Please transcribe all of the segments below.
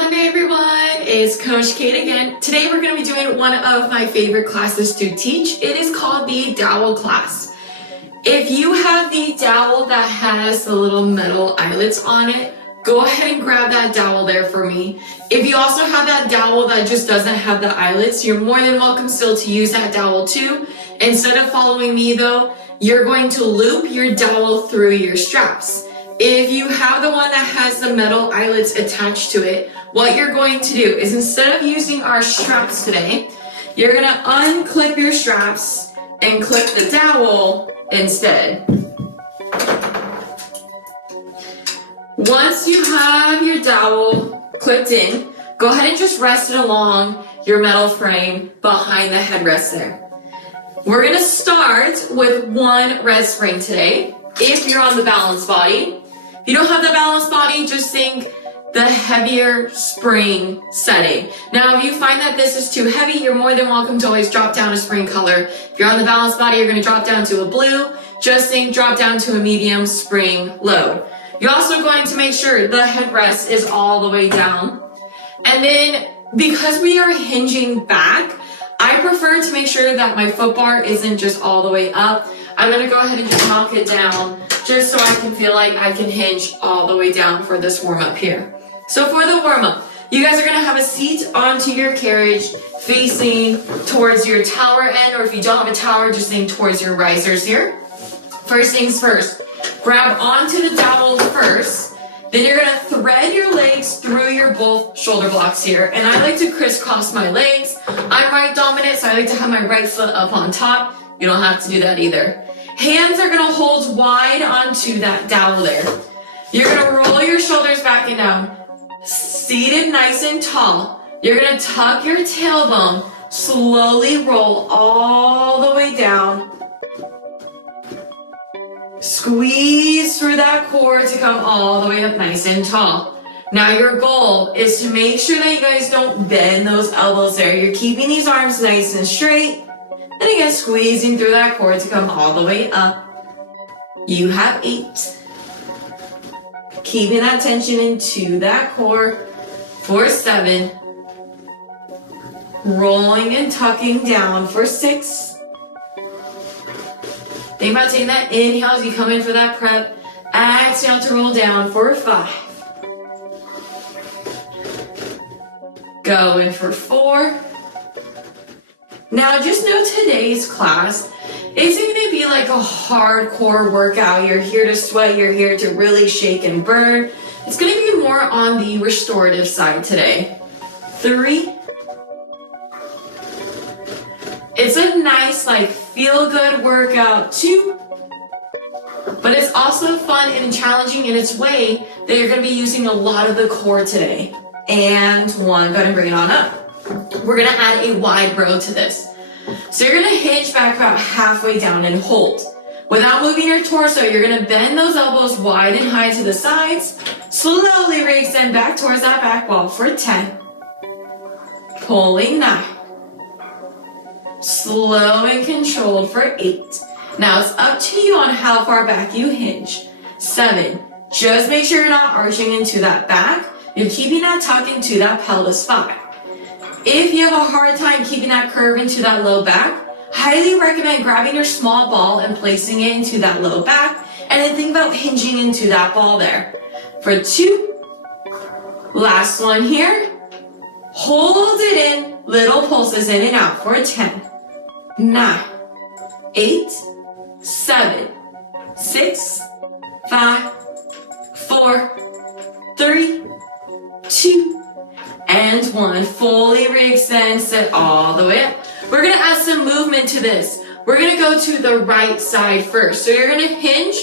Monday, everyone. It's Coach Kate again. Today we're going to be doing one of my favorite classes to teach. It is called the dowel class. If you have the dowel that has the little metal eyelets on it, go ahead and grab that dowel there for me. If you also have that dowel that just doesn't have the eyelets, you're more than welcome still to use that dowel too. Instead of following me though, you're going to loop your dowel through your straps. If you have the one that has the metal eyelets attached to it, what you're going to do is instead of using our straps today, you're going to unclip your straps and clip the dowel instead. Once you have your dowel clipped in, go ahead and just rest it along your metal frame behind the headrest there. We're going to start with one red spring today. If you're on the balance body, if you don't have the balance body, just think the heavier spring setting. Now, if you find that this is too heavy, you're more than welcome to always drop down a spring color. If you're on the balance body, you're going to drop down to a blue. Just think drop down to a medium spring load. You're also going to make sure the headrest is all the way down. And then because we are hinging back, I prefer to make sure that my foot bar isn't just all the way up. I'm going to go ahead and just knock it down just so I can feel like I can hinge all the way down for this warm up here. So for the warm up, you guys are going to have a seat onto your carriage facing towards your tower end, or if you don't have a tower, just think towards your risers here. First things first, grab onto the dowel first. Then you're going to thread your legs through your both shoulder blocks here. And I like to crisscross my legs. I'm right dominant, so I like to have my right foot up on top. You don't have to do that either. Hands are going to hold wide onto that dowel there. You're going to roll your shoulders back and down. Seated nice and tall. You're going to tuck your tailbone. Slowly roll all the way down. Squeeze through that core to come all the way up nice and tall. Now your goal is to make sure that you guys don't bend those elbows there. You're keeping these arms nice and straight. And again, squeezing through that core to come all the way up. You have 8. Keeping that tension into that core for 7. Rolling and tucking down for 6. Think about taking that inhale as you come in for that prep. Exhale to roll down for 5. Go in for 4. Now just know today's class isn't going to be like a hardcore workout. You're here to sweat, you're here to really shake and burn. It's going to be more on the restorative side today. 3. It's a nice feel-good workout 2. But it's also fun and challenging in its way that you're going to be using a lot of the core today. And 1, go ahead and bring it on up. We're going to add a wide row to this. So you're going to hinge back about halfway down and hold. Without moving your torso, you're going to bend those elbows wide and high to the sides. Slowly re-extend back towards that back wall for 10. Pulling 9. Slow and controlled for 8. Now it's up to you on how far back you hinge. 7. Just make sure you're not arching into that back. You're keeping that tuck into that pelvis 5. If you have a hard time keeping that curve into that low back, highly recommend grabbing your small ball and placing it into that low back, and then think about hinging into that ball there. For 2, last one here, hold it in, little pulses in and out for 10, 9, 8, 7, 6, 5, 4, 3, 2, and 1. Fully re-extend, sit all the way up. We're going to add some movement to this. We're going to go to the right side first. So you're going to hinge,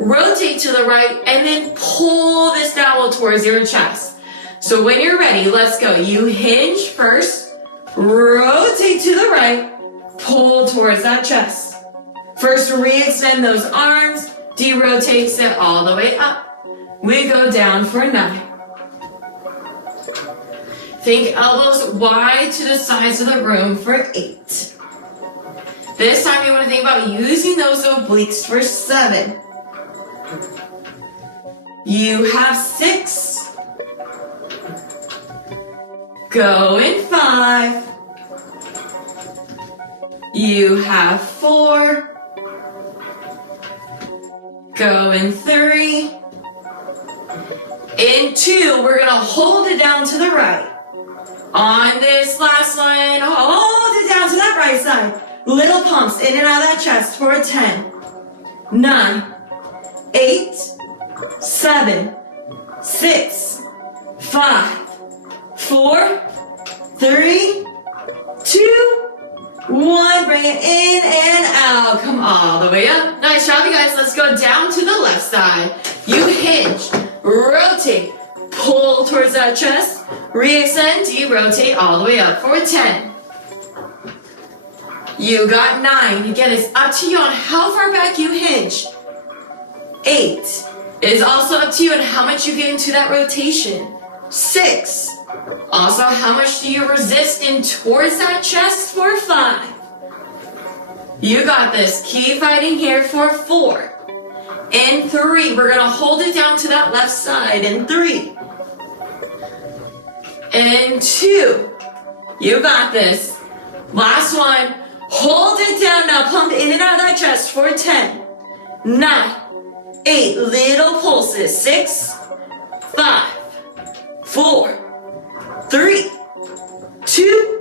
rotate to the right, and then pull this dowel towards your chest. So when you're ready, let's go. You hinge first, rotate to the right, pull towards that chest. First, re-extend those arms, de-rotate, sit all the way up. We go down for 9. Think elbows wide to the sides of the room for 8. This time you want to think about using those obliques for 7. You have 6. Go in 5. You have 4. Go in 3. In 2, we're gonna hold it down to the right. On this last one, hold it down to that right side. Little pumps in and out of that chest for a 10, 9, 8, 7, 6, 5, 4, 3, 2, 1. Bring it in and out. Come all the way up. Nice job, you guys. Let's go down to the left side. You hinge, rotate, pull towards that chest, re-extend, derotate all the way up for a 10. You got 9. Again, it's up to you on how far back you hinge. 8 is also up to you on how much you get into that rotation. 6. Also, how much do you resist in towards that chest for 5? You got this. Keep fighting here for 4. And 3, we're gonna hold it down to that left side in 3. And 2, you got this. Last one, hold it down now, pump in and out of that chest for 10, 9, 8, little pulses, 6, 5, 4, 3, 2,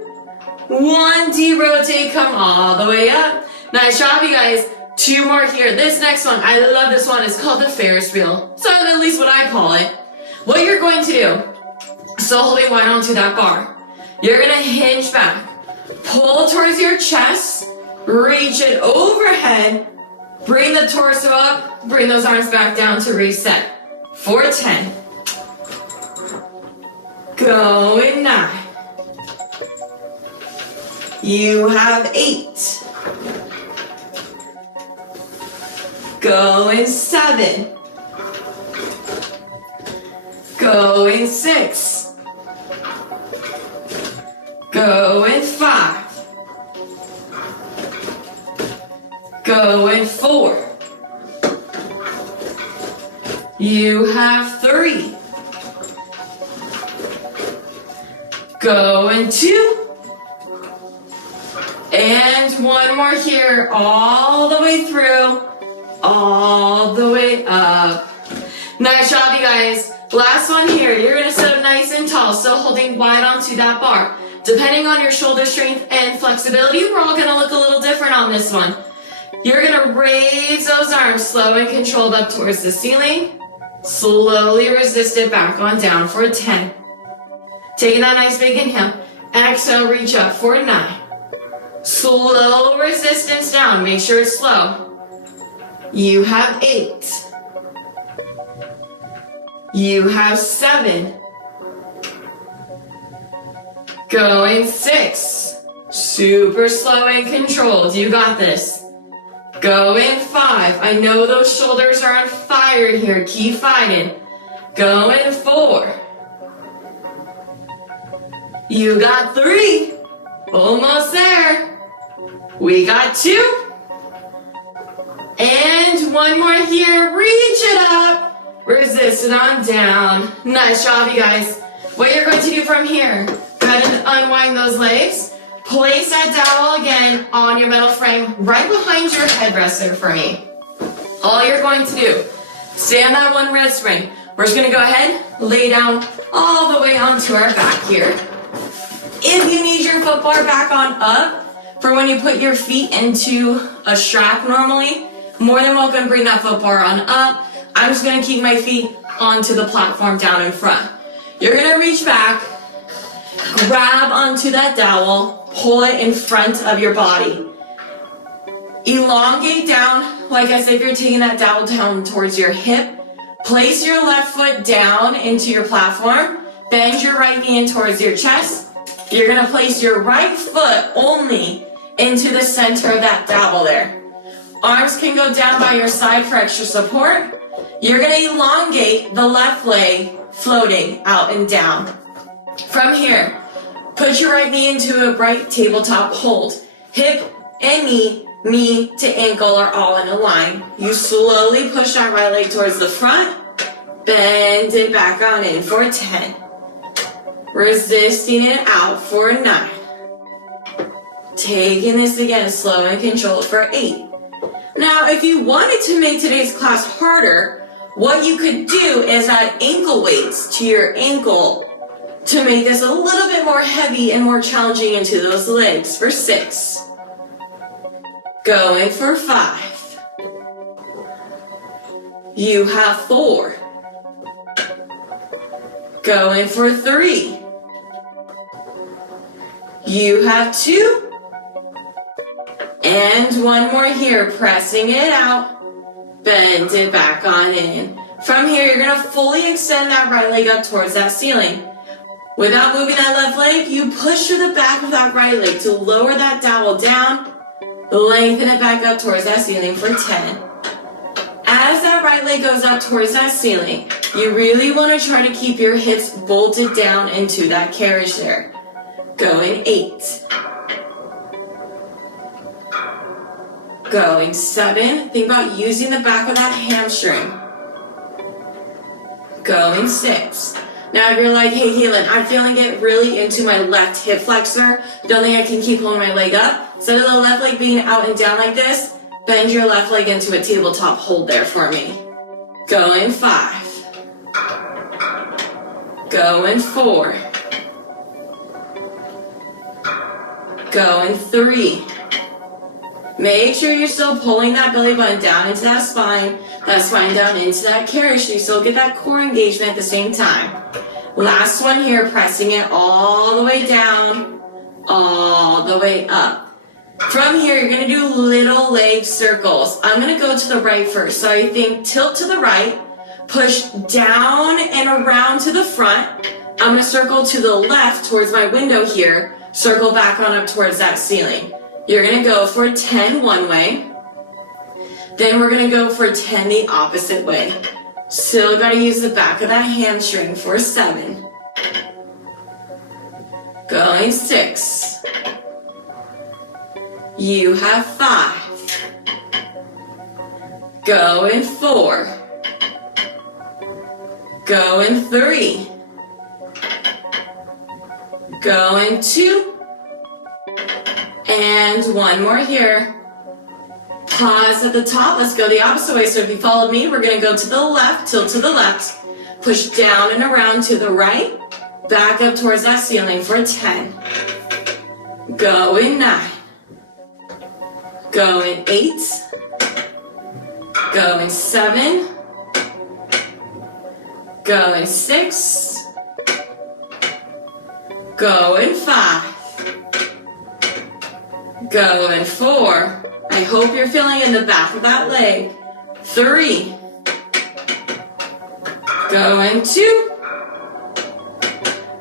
1, derotate, come all the way up. Nice job, you guys. 2 more here. This next one, I love this one. It's called the Ferris wheel. So at least what I call it. What you're going to do, so holding wide onto that bar, you're gonna hinge back, pull towards your chest, reach it overhead, bring the torso up, bring those arms back down to reset. For 10. Go in 9. You have 8. Go in 7. Go in 6. Go in 5. Go in 4. You have 3. Go in 2. And 1 more here, all the way through, all the way up. Nice job, you guys. Last one here, you're gonna sit up nice and tall, still holding wide onto that bar. Depending on your shoulder strength and flexibility, we're all gonna look a little different on this one. You're gonna raise those arms slow and controlled up towards the ceiling. Slowly resist it back on down for 10. Taking that nice big inhale. Exhale, reach up for 9. Slow resistance down, make sure it's slow. You have 8. You have 7. Going 6. Super slow and controlled. You got this. Go in 5. I know those shoulders are on fire here. Keep fighting. Go in 4. You got 3. Almost there. We got 2. And 1 more here. Reach it up. Resist it on down. Nice job, you guys. What you're going to do from here, go ahead and unwind those legs. Place that dowel again on your metal frame right behind your headrest there for me. All you're going to do, stay on that one red spring. We're just going to go ahead, lay down all the way onto our back here. If you need your foot bar back on up for when you put your feet into a strap normally, more than welcome, bring that foot bar on up. I'm just going to keep my feet onto the platform down in front. You're going to reach back, grab onto that dowel, pull it in front of your body. Elongate down, like I said, if you're taking that dowel down towards your hip. Place your left foot down into your platform. Bend your right knee in towards your chest. You're going to place your right foot only into the center of that dowel there. Arms can go down by your side for extra support. You're going to elongate the left leg floating out and down. From here, put your right knee into a right tabletop hold. Hip and knee to ankle are all in a line. You slowly push that right leg towards the front. Bend it back on in for 10, Resisting it out for 9. Taking this again slow and controlled for 8. Now, if you wanted to make today's class harder, what you could do is add ankle weights to your ankle to make this a little bit more heavy and more challenging into those legs for 6. Going for 5. You have 4. Going for 3. You have 2. And one more here, pressing it out. Bend it back on in. From here, you're going to fully extend that right leg up towards that ceiling. Without moving that left leg, you push through the back of that right leg to lower that dowel down. Lengthen it back up towards that ceiling for 10. As that right leg goes up towards that ceiling, you really want to try to keep your hips bolted down into that carriage there. Going 8. Going 7. Think about using the back of that hamstring. Going 6. Now if you're like, hey Caitlin, I'm feeling it really into my left hip flexor. Don't think I can keep holding my leg up. Instead of the left leg being out and down like this, bend your left leg into a tabletop hold there for me. Going 5. Going 4. Going 3. Make sure you're still pulling that belly button down into that spine down into that carriage so you still get that core engagement at the same time. Last one here, pressing it all the way down, all the way up. From here, you're going to do little leg circles. I'm going to go to the right first. So you think tilt to the right, push down and around to the front. I'm going to circle to the left towards my window here, circle back on up towards that ceiling. You're going to go for 10 one way. Then we're going to go for 10 the opposite way. Still got to use the back of that hamstring for 7. Going 6. You have 5. Going 4. Going 3. Going 2. And one more here. Pause at the top. Let's go the opposite way. So if you followed me, we're going to go to the left, tilt to the left, push down and around to the right, back up towards that ceiling for 10. Going 9. Going 8. Going 7. Going 6. Going 5. Going 4. I hope you're feeling in the back of that leg. 3. Going 2.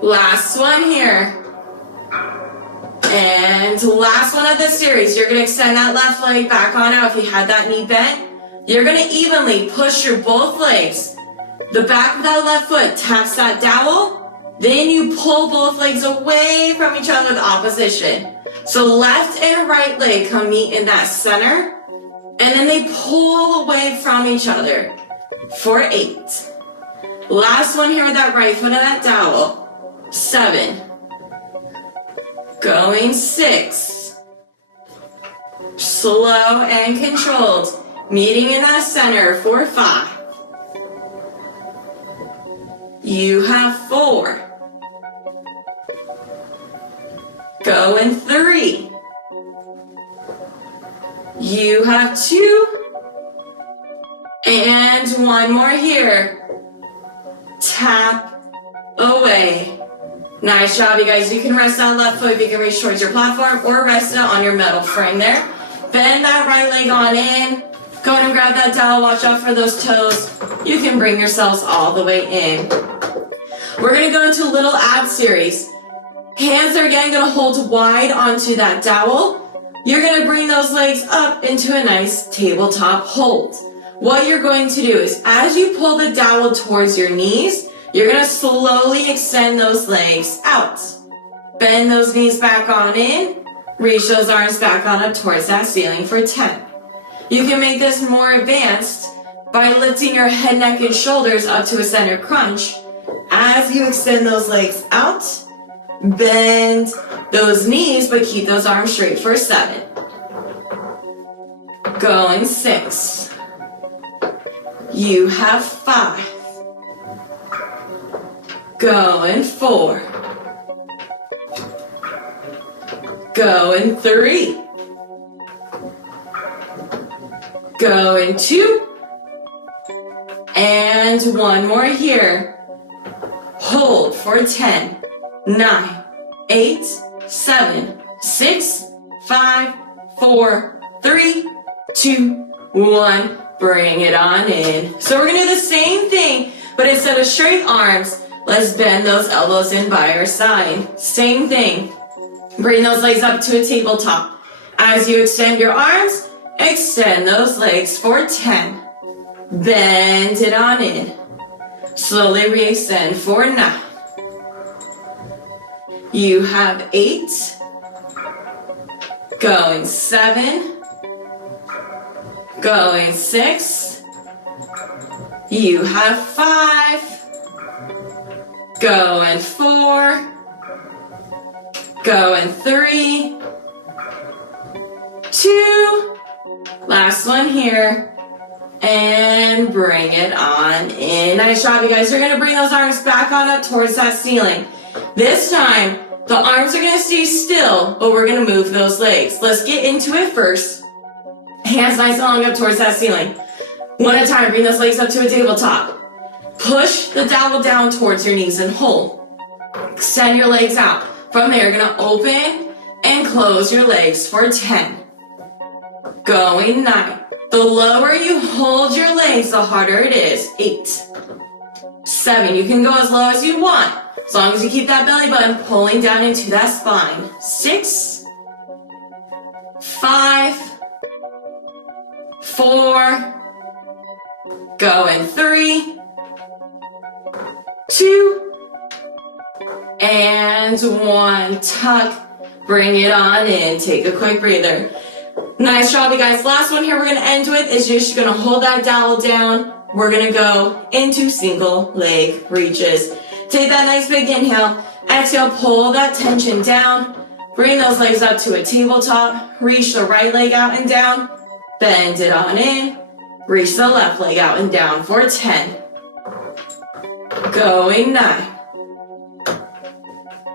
Last one here. And last one of this series. You're going to extend that left leg back on out if you had that knee bent. You're going to evenly push your both legs. The back of that left foot taps that dowel. Then you pull both legs away from each other with opposition. So left and right leg come meet in that center, and then they pull away from each other for 8. Last one here with that right foot of that dowel. 7. Going 6. Slow and controlled. Meeting in that center for 5. You have 4. Going 3. You have 2. And one more here. Tap away. Nice job, you guys. You can rest that left foot if you can reach towards your platform, or rest it on your metal frame there. Bend that right leg on in. Go ahead and grab that dowel. Watch out for those toes. You can bring yourselves all the way in. We're going to go into a little ab series. Hands are again going to hold wide onto that dowel. You're going to bring those legs up into a nice tabletop hold. What you're going to do is, as you pull the dowel towards your knees, you're going to slowly extend those legs out. Bend those knees back on in. Reach those arms back on up towards that ceiling for 10. You can make this more advanced by lifting your head, neck, and shoulders up to a center crunch As you extend those legs out, bend those knees, but keep those arms straight for 7. Going 6. You have 5. Going 4. Going 3. Going 2. And one more here. Hold for 10, 9, 8, 7, 6, 5, 4, 3, 2, 1. Bring it on in. So we're gonna do the same thing, but instead of straight arms, let's bend those elbows in by our side. Same thing. Bring those legs up to a tabletop. As you extend your arms, extend those legs for 10. Bend it on in. Slowly re-extend for 9. You have 8. Going 7. Going 6. You have 5. Going 4. Going 3. 2. Last one here. And bring it on in. Nice job, you guys. You're going to bring those arms back on up towards that ceiling. This time, the arms are going to stay still, but we're going to move those legs. Let's get into it first. Hands nice and long up towards that ceiling. One at a time, bring those legs up to a tabletop. Push the dowel down towards your knees and hold. Extend your legs out. From there, you're going to open and close your legs for 10. Going 9. The lower you hold your legs, the harder it is. 8. 7. You can go as low as you want, as long as you keep that belly button pulling down into that spine. 6. 5. 4. Going 3. 2. And 1. Tuck. Bring it on in. Take a quick breather. Nice job, you guys. Last one here we're going to end with is you're just going to hold that dowel down. We're going to go into single leg reaches. Take that nice big inhale. Exhale, pull that tension down. Bring those legs up to a tabletop. Reach the right leg out and down. Bend it on in. Reach the left leg out and down for 10. Going 9.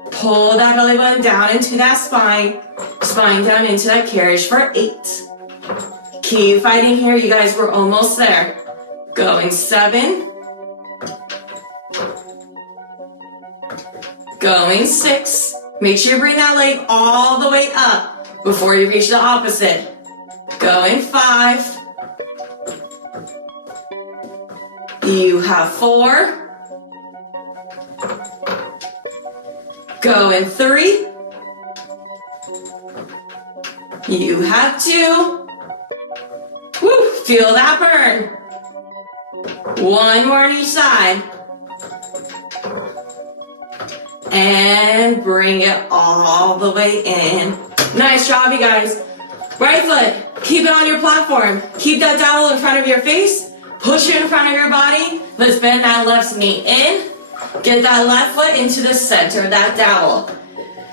Pull that belly button down into that spine. Spine down into that carriage for 8. Keep fighting here, you guys. We're almost there. Going 7. Going 6. Make sure you bring that leg all the way up before you reach the opposite. Going 5. You have 4. Going 3. You have 2. Woo, feel that burn. One more on each side. And bring it all the way in. Nice job, you guys. Right foot, keep it on your platform. Keep that dowel in front of your face. Push it in front of your body. Let's bend that left knee in. Get that left foot into the center of that dowel.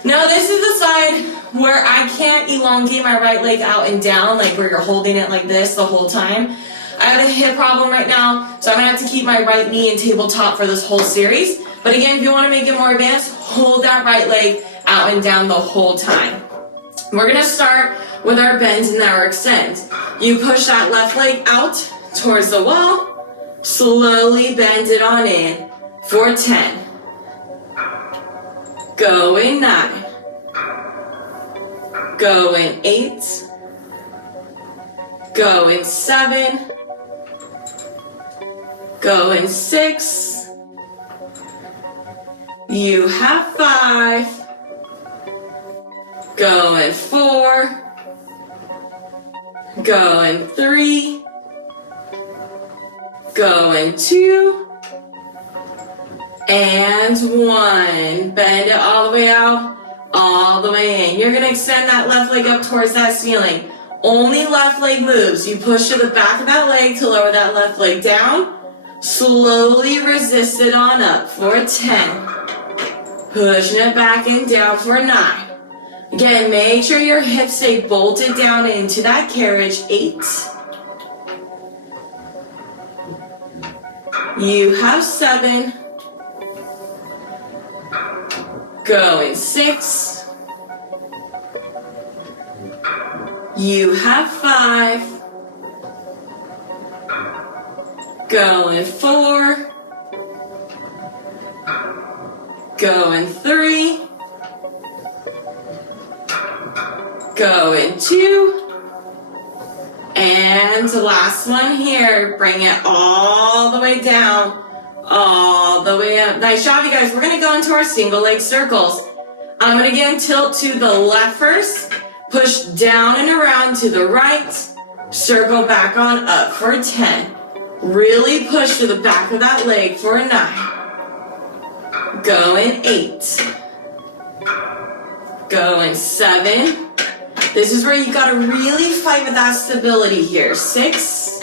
Now this is the side where I can't elongate my right leg out and down, like where you're holding it like this the whole time. I have a hip problem right now, so I'm gonna have to keep my right knee in tabletop for this whole series. But again, if you wanna make it more advanced, hold that right leg out and down the whole time. We're gonna start with our bend and our extend. You push that left leg out towards the wall, slowly bend it on in for 10. Going 9. Going 8. Going 7. Going 6. You have 5. Going 4. Going 3. Going 2. And 1. Bend it all the way out, all the way in. You're going to extend that left leg up towards that ceiling. Only left leg moves. You push to the back of that leg to lower that left leg down. Slowly resist it on up for 10. Pushing it back and down for 9. Again, make sure your hips stay bolted down into that carriage. 8. You have 7. Going 6. You have 5. Going 4. Going 3. Going 2. And last one here. Bring it all the way down, all the way up. Nice job, you guys. We're going to go into our single leg circles. I'm going to again tilt to the left first. Push down and around to the right. Circle back on up for 10. Really push to the back of that leg for 9. Going 8. Going 7. This is where you gotta really fight with that stability here. 6.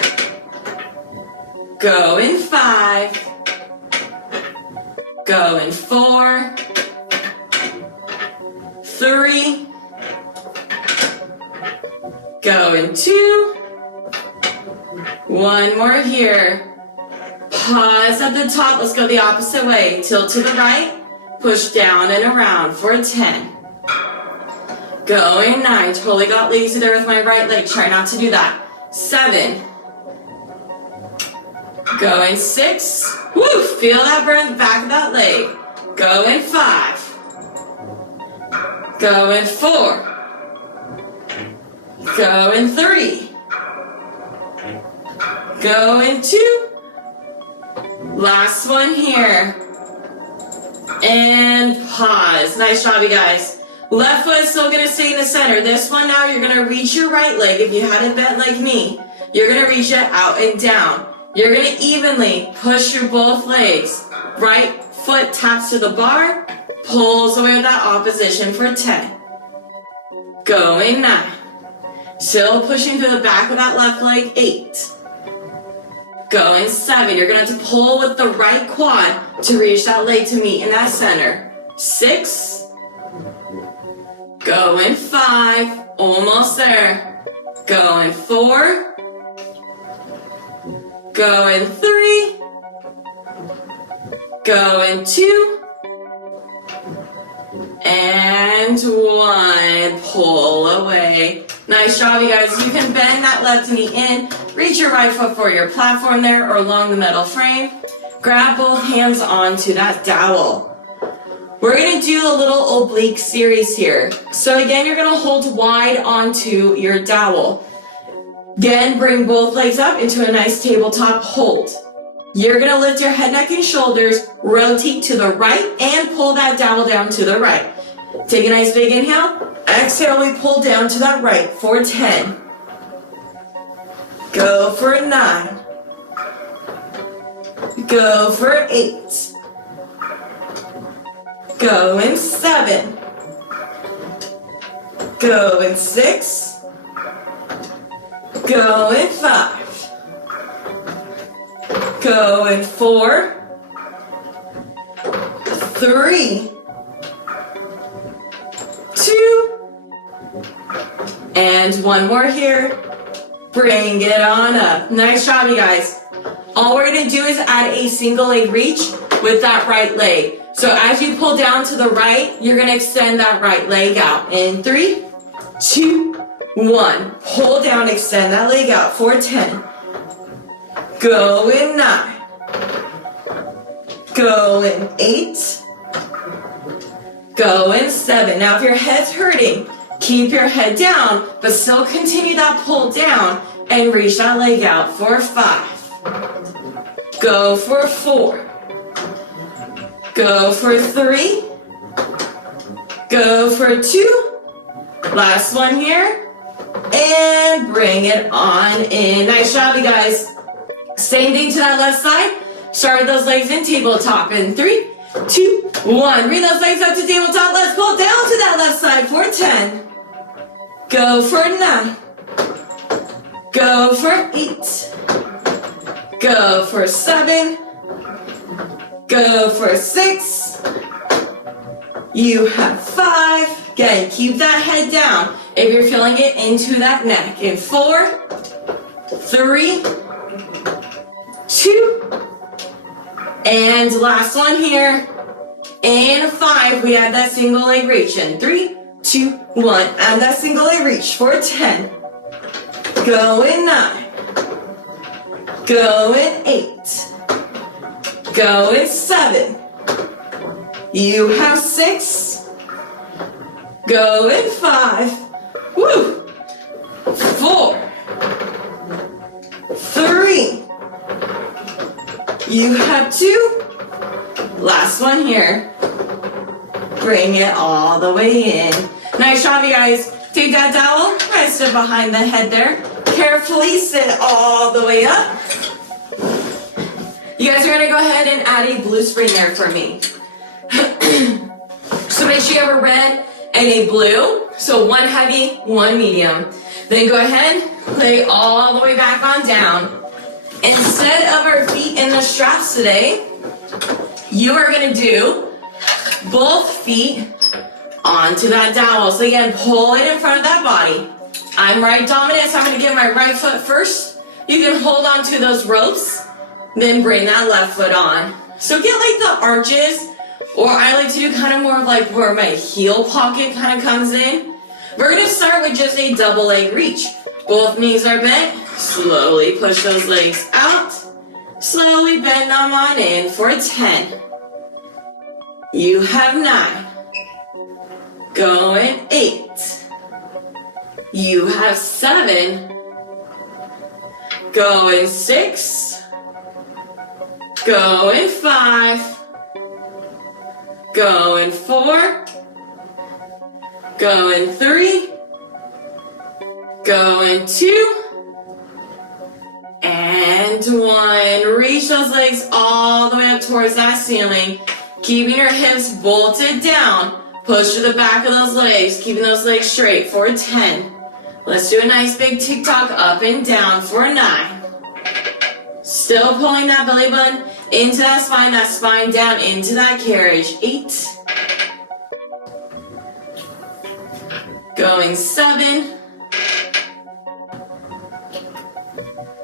Going 5. Going 4. 3. Going 2. One more here. Pause at the top. Let's go the opposite way. Tilt to the right. Push down and around for 10. Going 9. Totally got lazy there with my right leg. Try not to do that. 7. Going 6. Woo! Feel that burn at the back of that leg. Going 5. Going 4. Going 3. Going 2. Last one here. And pause. Nice job, you guys. Left foot is still going to stay in the center. This one now, you're going to reach your right leg. If you had it bent like me, you're going to reach it out and down. You're going to evenly push your both legs. Right foot taps to the bar, pulls away with that opposition for 10. Going 9. Still pushing through the back of that left leg. 8. Going 7. You're going to have to pull with the right quad to reach that leg to meet in that center. 6. Going 5. Almost there. Going 4. Going 3. Going 2. And 1. Pull away. Nice job, you guys. You can bend that left knee in. Reach your right foot for your platform there or along the metal frame. Grab both hands onto that dowel. We're going to do a little oblique series here. So again, you're going to hold wide onto your dowel. Again, bring both legs up into a nice tabletop hold. You're going to lift your head, neck, and shoulders, rotate to the right, and pull that dowel down to the right. Take a nice big inhale. Exhale, we pull down to that right for 10. Go for 9. Go for 8. Go in 7. Go in 6. Go in 5. Go in 4. 3. 2. And one more here. Bring it on up. Nice job, you guys. All we're going to do is add a single leg reach with that right leg. So as you pull down to the right, you're going to extend that right leg out. In 3, 2, 1. Pull down, extend that leg out for 10. Go in 9. Go in 8. Go in 7. Now if your head's hurting, keep your head down, but still continue that pull down and reach that leg out for 5. Go for 4. Go for 3. Go for 2. Last one here. And bring it on in. Nice job, you guys. Same thing to that left side. Start with those legs in tabletop. In 3, 2, 1. Bring those legs up to tabletop. Let's pull down to that left side for 10. Go for 9. Go for 8. Go for 7. Go for 6. You have 5. Again, keep that head down if you're feeling it into that neck. In 4, 3, 2, and last one here. And 5, we add that single leg reach in. 3, 2, 1, add that single leg reach for 10. Go in 9. Go in 8. Go in 7. You have 6. Go in 5. Woo. 4. 3. You have 2. Last one here. Bring it all the way in. Nice job, you guys. Take that dowel, rest it behind the head there. Carefully sit all the way up. You guys are going to go ahead and add a blue spring there for me. So make sure you have a red and a blue. So one heavy, one medium. Then go ahead, lay all the way back on down. Instead of our feet in the straps today, you are going to do both feet onto that dowel. So again, pull it in front of that body. I'm right dominant, so I'm going to get my right foot first. You can hold on to those ropes, then bring that left foot on. So get like the arches, or I like to do kind of more of like where my heel pocket kind of comes in. We're going to start with just a double leg reach. Both knees are bent. Slowly push those legs out. Slowly bend them on in for 10. You have 9. Going 8. You have 7. Going 6. Going 5. Going 4. Going 3. Going 2. And 1. Reach those legs all the way up towards that ceiling. Keeping your hips bolted down. Push to the back of those legs, keeping those legs straight for 10. Let's do a nice big tick-tock up and down for 9. Still pulling that belly button into that spine down into that carriage. 8. Going 7.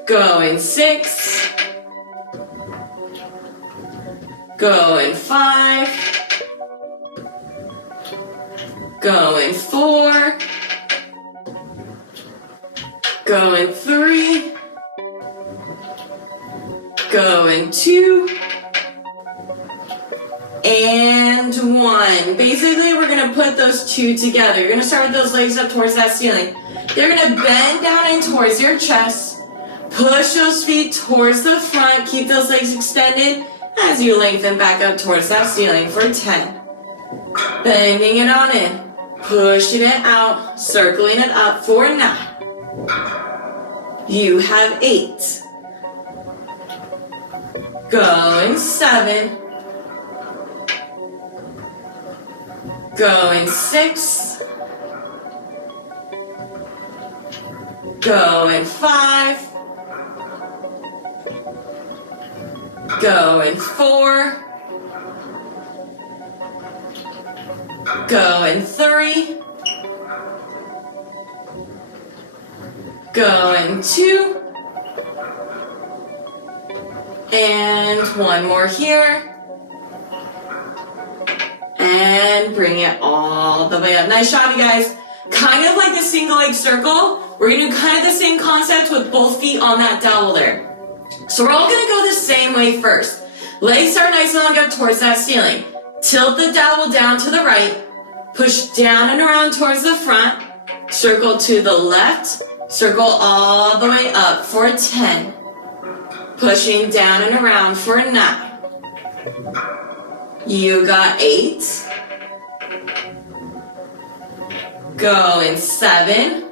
Going 6. Going 5. Going 4. Going 3. Going 2. And 1. Basically, we're going to put those 2 together. You're going to start with those legs up towards that ceiling. You're going to bend down in towards your chest. Push those feet towards the front. Keep those legs extended as you lengthen back up towards that ceiling for 10. Bending it on in. Pushing it out. Circling it up for 9. You have 8. Going 7. Going 6. Going 5. Going 4. Going 3. Going 2. And 1 more here. And bring it all the way up. Nice job, you guys. Kind of like a single leg circle. We're going to do kind of the same concept with both feet on that dowel there. So we're all going to go the same way first. Legs are nice and long up towards that ceiling. Tilt the dowel down to the right. Push down and around towards the front. Circle to the left. Circle all the way up for 10. Pushing down and around for 9. You got 8. Going 7.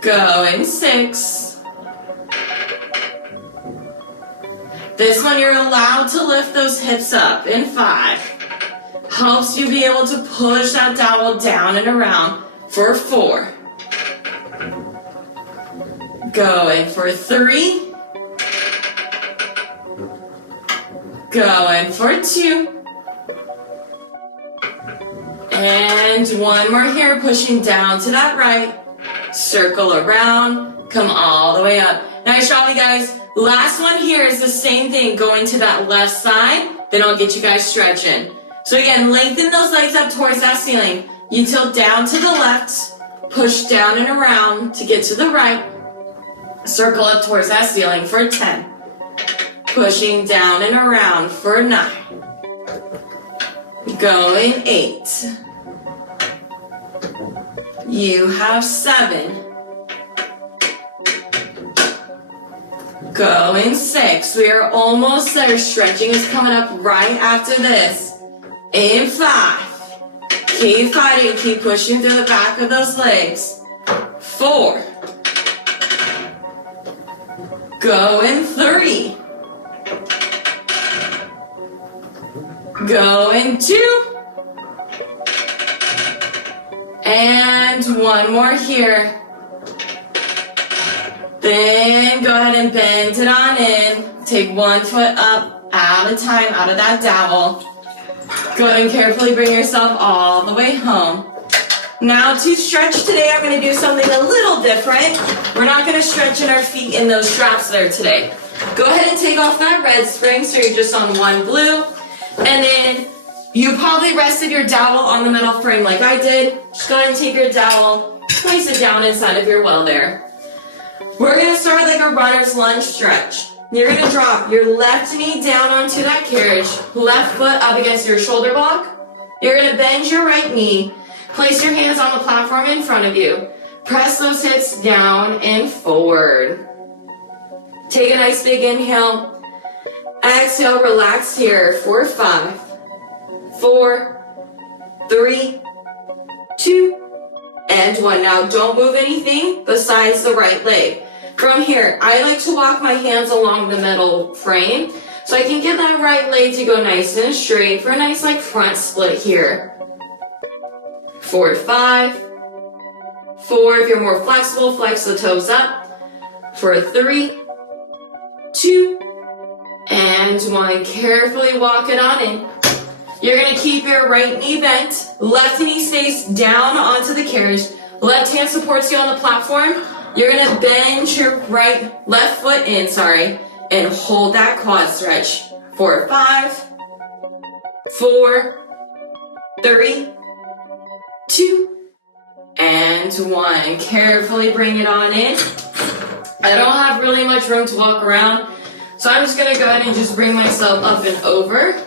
Going 6. This one you're allowed to lift those hips up in 5. Helps you be able to push that dowel down and around for 4. Going for 3. Going for 2. And one more here, pushing down to that right. Circle around, come all the way up. Nice job, you guys. Last one here is the same thing, going to that left side. Then I'll get you guys stretching. So again, lengthen those legs up towards that ceiling. You tilt down to the left, push down and around to get to the right. Circle up towards that ceiling for 10. Pushing down and around for 9. Going 8. You have 7. Going 6. We are almost there. Stretching is coming up right after this. In 5. Keep fighting. Keep pushing through the back of those legs. 4. Going 3. Going 2. And one more here. Then go ahead and bend it on in. Take one foot up at a time out of that dowel. Go ahead and carefully bring yourself all the way home. Now to stretch today, I'm going to do something a little different. We're not going to stretch in our feet in those straps there today. Go ahead and take off that red spring so you're just on one blue. And then you probably rested your dowel on the metal frame like I did. Just go ahead and take your dowel, place it down inside of your well there. We're going to start like a runner's lunge stretch. You're going to drop your left knee down onto that carriage, left foot up against your shoulder block. You're going to bend your right knee, place your hands on the platform in front of you. Press those hips down and forward. Take a nice big inhale. Exhale, relax here for 5, 4, 3, 2, and 1. Now don't move anything besides the right leg. From here, I like to walk my hands along the metal frame so I can get that right leg to go nice and straight for a nice like front split here. 4, 5, 4, if you're more flexible, flex the toes up. For 3, 2, and 1. Carefully walk it on in. You're going to keep your right knee bent. Left knee stays down onto the carriage. Left hand supports you on the platform. You're going to bend your left foot in, and hold that quad stretch. 4, 5, 4, 3, 2, and 1. Carefully bring it on in. I don't have really much room to walk around, so I'm just going to go ahead and just bring myself up and over.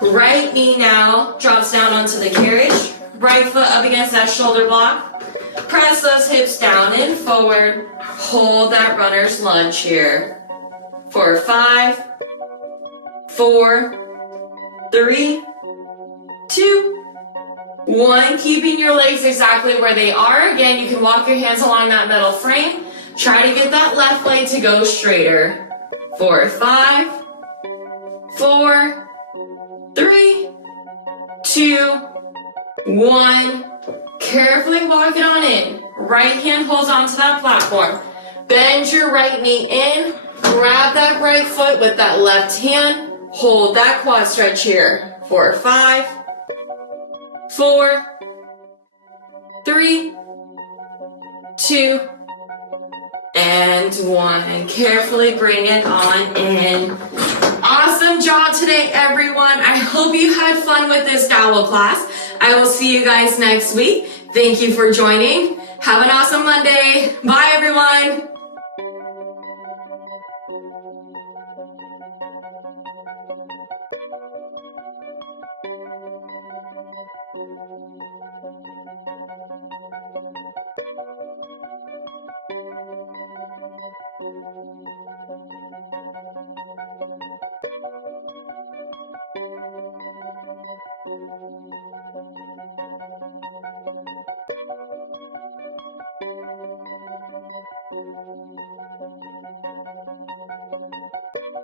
Right knee now drops down onto the carriage. Right foot up against that shoulder block. Press those hips down and forward. Hold that runner's lunge here. 4, 5, 4, 3, 2, 1. Keeping your legs exactly where they are. Again, you can walk your hands along that metal frame. Try to get that left leg to go straighter. 4, 5, 4, 3, 2, 1. Carefully walk it on in. Right hand holds onto that platform. Bend your right knee in. Grab that right foot with that left hand. Hold that quad stretch here. 4, 5, 4, 3, 2, and 1. And carefully bring it on in. Awesome job today, everyone. I hope you had fun with this dowel class. I will see you guys next week. Thank you for joining. Have an awesome Monday. Bye, everyone.